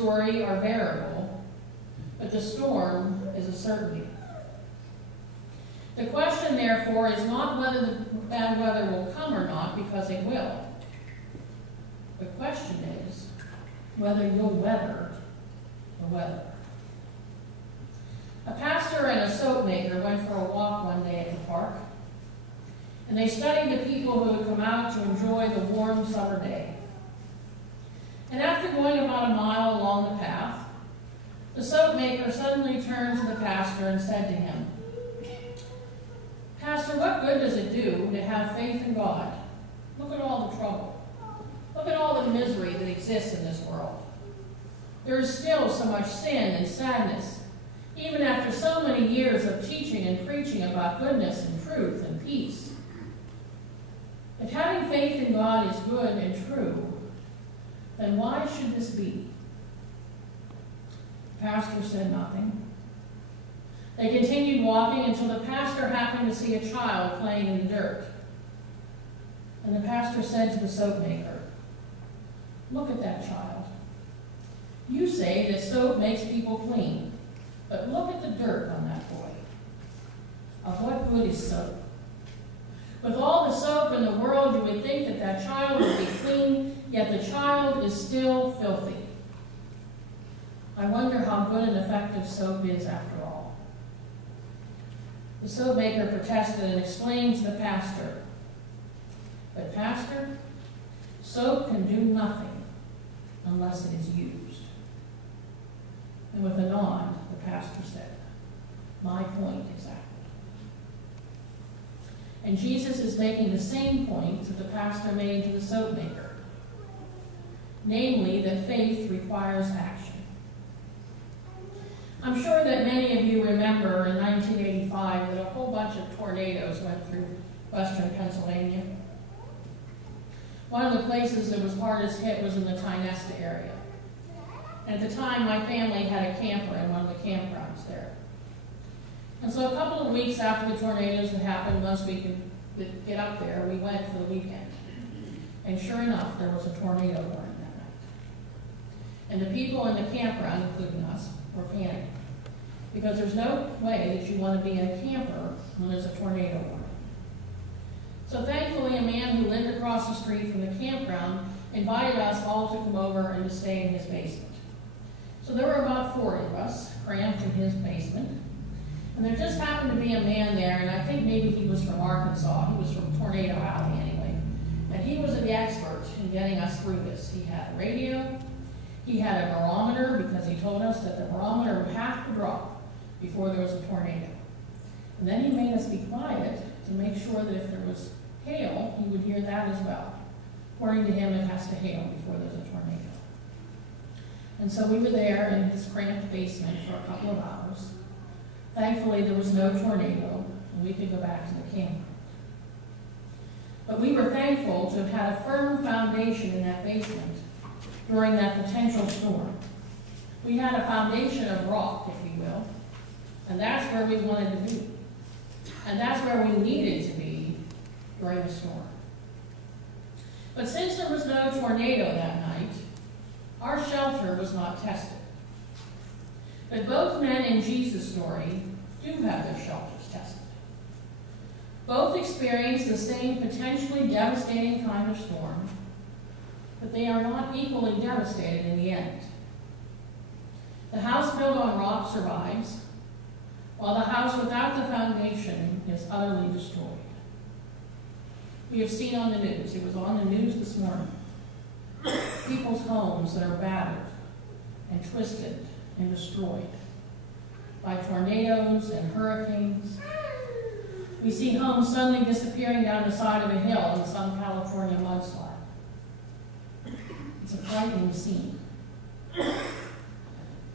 story are variable, but the storm is a certainty. The question, therefore, is not whether the bad weather will come or not, because it will. The question is whether you'll weather the weather. A pastor and a soap maker went for a walk one day at the park, and they studied the people who would come out to enjoy the warm summer day. And after going about a mile along the path, the soap maker suddenly turned to the pastor and said to him, "Pastor, what good does it do to have faith in God? Look at all the trouble. Look at all the misery that exists in this world. There is still so much sin and sadness, even after so many years of teaching and preaching about goodness and truth and peace. If having faith in God is good and true, then why should this be?" The pastor said nothing. They continued walking until the pastor happened to see a child playing in the dirt. And the pastor said to the soap maker, "Look at that child. You say that soap makes people clean, but look at the dirt on that boy. Of what good is soap? With all the soap in the world, you would think that that child would be clean, yet the child is still filthy. I wonder how good and effective soap is after all." The soap maker protested and explained to the pastor, "But pastor, soap can do nothing unless it is used." And with a nod, the pastor said, "My point exactly." And Jesus is making the same point that the pastor made to the soap maker, namely that faith requires action. I'm sure that many of you remember in 1985 that a whole bunch of tornadoes went through western Pennsylvania. One of the places that was hardest hit was in the Tynesta area. And at the time, my family had a camper in one of the campgrounds there. And so a couple of weeks after the tornadoes had happened, once we could get up there, we went for the weekend. And sure enough, there was a tornado warning that night. And the people in the campground, including us, were panicking. Because there's no way that you want to be in a camper when there's a tornado warning. So thankfully, a man who lived across the street from the campground invited us all to come over and to stay in his basement. So there were about 40 of us cramped in his basement. And there just happened to be a man there, and I think maybe he was from Arkansas. He was from Tornado Alley anyway. And he was the expert in getting us through this. He had a radio. He had a barometer, because he told us that the barometer would have to drop before there was a tornado. And then he made us be quiet to make sure that if there was hail, he would hear that as well. According to him, it has to hail before there's a tornado. And so we were there in his cramped basement for a couple of hours. Thankfully, there was no tornado, and we could go back to the campground. But we were thankful to have had a firm foundation in that basement during that potential storm. We had a foundation of rock, if you will, and that's where we wanted to be. And that's where we needed to be during the storm. But since there was no tornado that night, our shelter was not tested. But both men in Jesus' story do have their shelters tested. Both experienced the same potentially devastating kind of storm, but they are not equally devastated in the end. The house built on rock survives, while the house without the foundation is utterly destroyed. We have seen on the news, it was on the news this morning, people's homes that are battered and twisted and destroyed by tornadoes and hurricanes. We see homes suddenly disappearing down the side of a hill in some California mudslide. It's a frightening scene.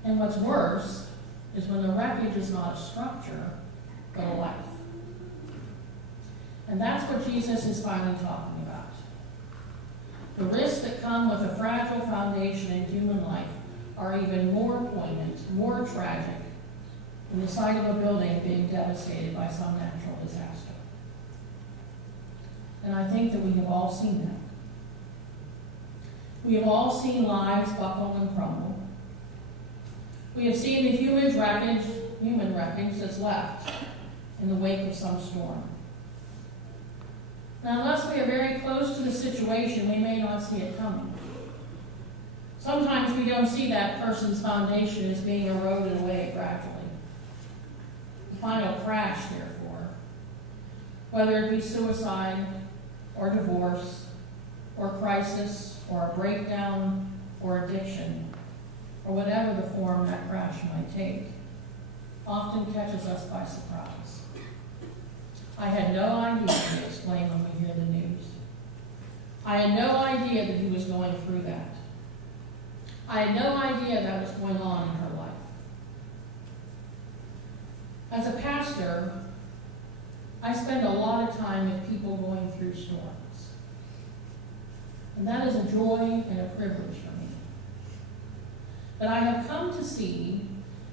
And what's worse is when the wreckage is not a structure, but a life. And that's what Jesus is finally talking about. The risks that come with a fragile foundation in human life are even more poignant, more tragic than the sight of a building being devastated by some natural disaster. And I think that we have all seen that. We have all seen lives buckle and crumble, We have seen the human wreckage that's left in the wake of some storm. Now, unless we are very close to the situation, we may not see it coming. Sometimes we don't see that person's foundation as being eroded away gradually. The final crash, therefore, whether it be suicide or divorce or crisis or a breakdown or addiction or whatever the form that crash might take, often catches us by surprise. I had no idea, we exclaim when we hear the news. I had no idea that he was going through that. I had no idea that was going on in her life. As a pastor, I spend a lot of time with people going through storms. And that is a joy and a privilege for me. But I have come to see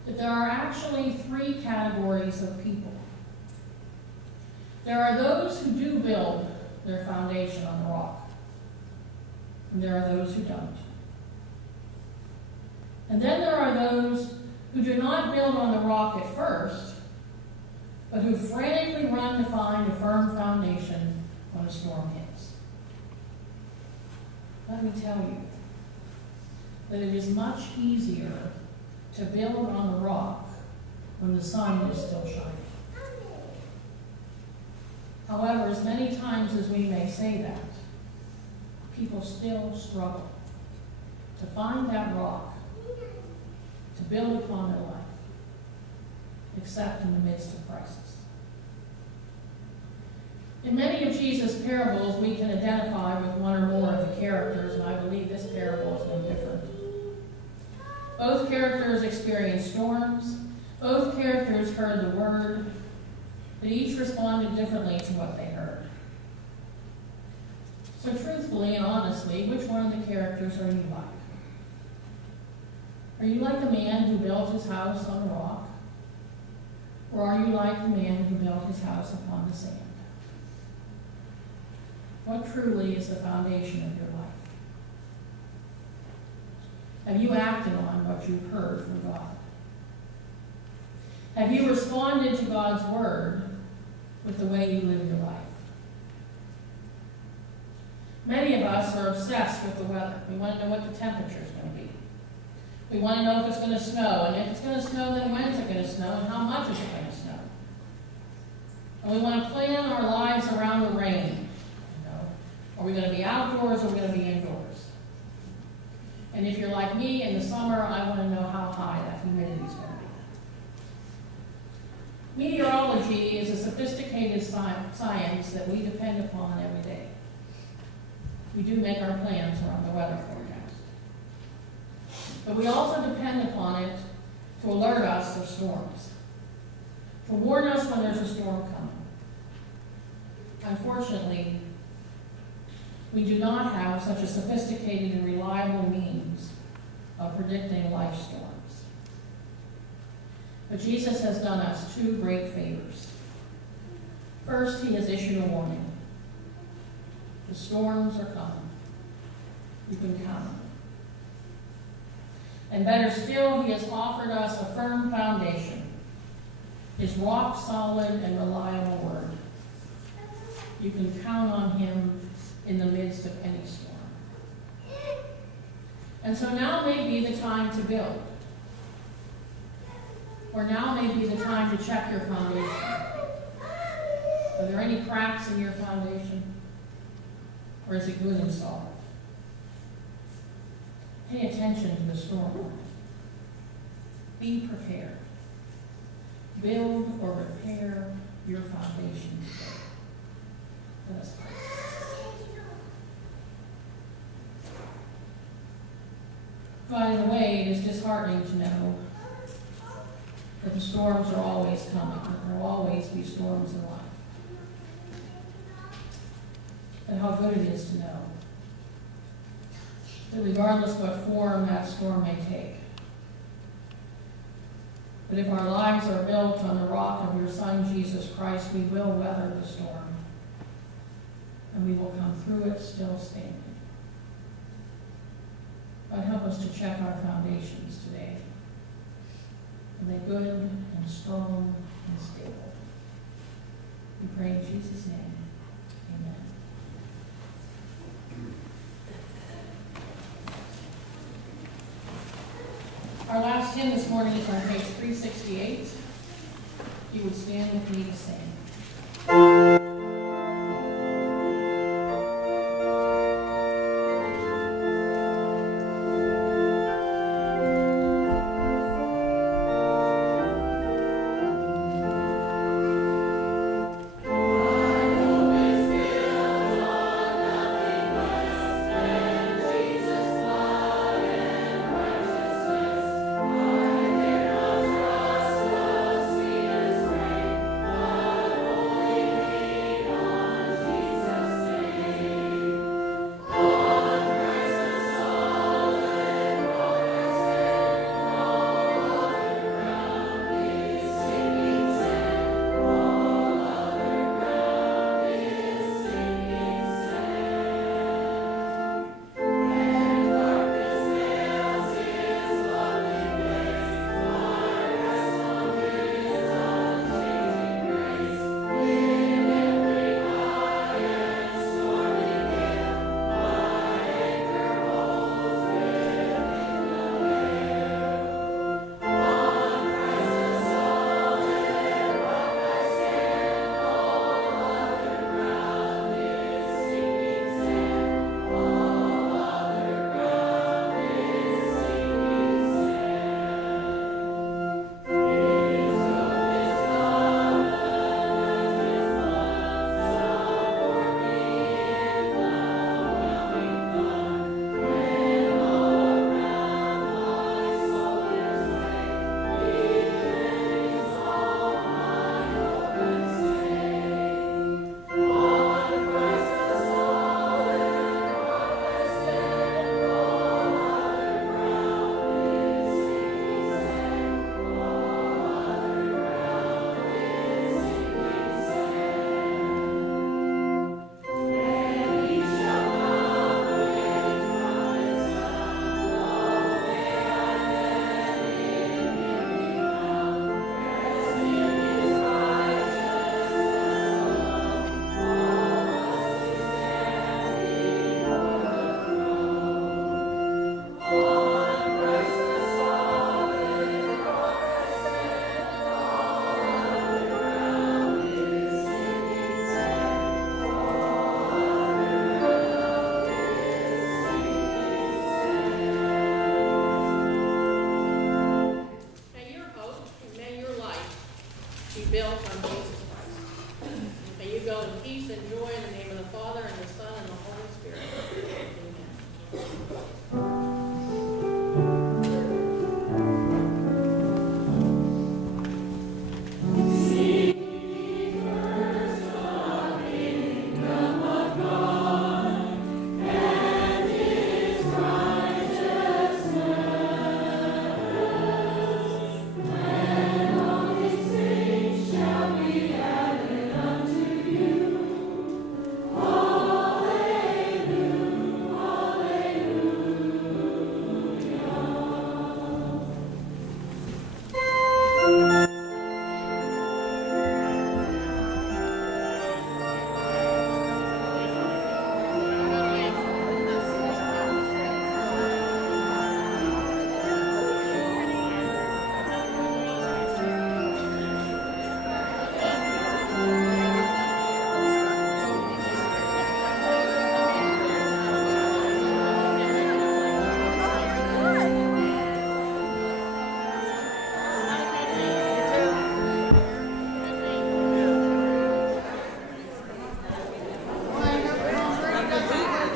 that there are actually three categories of people. There are those who do build their foundation on the rock, and there are those who don't. And then there are those who do not build on the rock at first, but who frantically run to find a firm foundation when a storm hits. Let me tell you that it is much easier to build on the rock when the sun is still shining. However, as many times as we may say that, people still struggle to find that rock to build upon their life, except in the midst of crisis. In many of Jesus' parables, we can identify with one or more of the characters, and I believe this parable is no different. Both characters experienced storms. Both characters heard the word, but each responded differently to what they heard. So truthfully and honestly, which one of the characters are you like? Are you like the man who built his house on the rock? Or are you like the man who built his house upon the sand? What truly is the foundation of your life? Have you acted on what you've heard from God? Have you responded to God's word with the way you live your life? Many of us are obsessed with the weather. We want to know what the temperature is going to be. We want to know if it's going to snow, and if it's going to snow, then when is it going to snow, and how much is it going to snow? And we want to plan our lives around the rain. Are we going to be outdoors or are we going to be indoors? And if you're like me in the summer, I want to know how high that humidity is going to be. Meteorology is a sophisticated science that we depend upon every day. We do make our plans around the weather forecast. But we also depend upon it to alert us of storms, to warn us when there's a storm coming. Unfortunately, we do not have such a sophisticated and reliable means of predicting life storms. But Jesus has done us two great favors. First, he has issued a warning. The storms are coming. You can count on them. And better still, he has offered us a firm foundation, his rock-solid and reliable word. You can count on him in the midst of any storm. And so now may be the time to build. Or now may be the time to check your foundation. Are there any cracks in your foundation? Or is it good and solid? Pay attention to the storm. Be prepared. Build or repair your foundation today. Let us pray. God, in a way, it is disheartening to know that the storms are always coming, that there will always be storms in life. And how good it is to know that regardless what form that storm may take, but if our lives are built on the rock of your Son, Jesus Christ, we will weather the storm, and we will come through it still standing. God, help us to check our foundations today. Are they good and strong and stable? We pray in Jesus' name. Amen. Our last hymn this morning is on page 368. If you would stand with me to sing.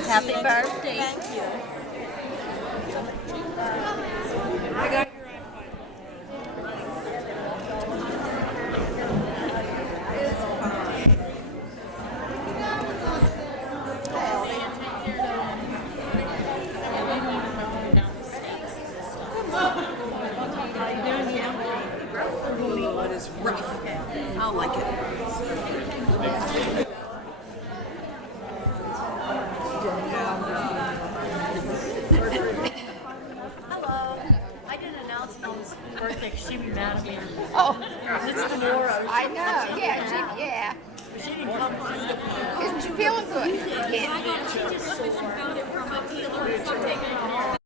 Happy birthday. Thank you. I got your iPod. It's rough. I like it. Hello. I did announcements for birthday, she'd be mad at me. Oh, It's the war. I know. Yeah,